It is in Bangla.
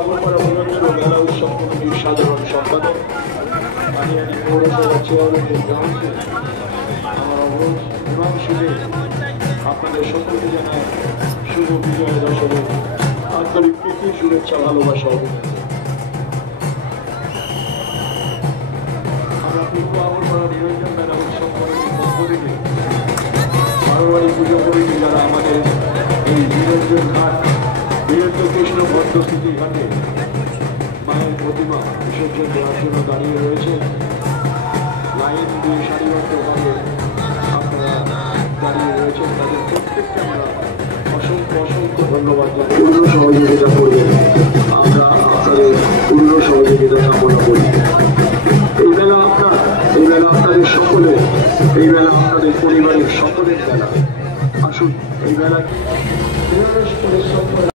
আগরপাড়া বৃহত্তর মেলা উৎসব কমিটির সাধারণ সম্পাদক আনিয়ানি পৌরসভা চেয়ারম্যানের কাউন্সিল আমার অবরোধ হিমাংশুকে আপনাদের সকলকে জানায় শুভ বিজয় দশমীর আন্তরিক প্রীতি শুভেচ্ছা ভালোবাসা অভিনন্দন। আমরা পূর্ব আগরপাড়া নিরঞ্জন মেলা উৎসব কমিটির পক্ষ থেকে বারোয়ারি পুজো কমিটি যারা আমাদের এই নিরঞ্জন ঘাট বীরেন্দ্র কৃষ্ণ ভদ্রস্মৃতি ঘাটে মায়ের প্রতিমা বিসর্জন দেওয়ার জন্য দাঁড়িয়ে রয়েছে, লাইন দিয়ে সারিবদ্ধভাবে আপনারা দাঁড়িয়ে রয়েছেন, তাদের প্রত্যেককে আমরা অসংখ্য অসংখ্য ধন্যবাদ জানাই। পূর্ণ সহযোগিতা করবেন, আমরা আপনাদের পূর্ণ সহযোগিতা কামনা করি। এই বেলা আপনাদের সকলে, এই বেলা আপনাদের পরিবারের সকলের বেলা। আসুন এই বেলা পরিশ্রম করে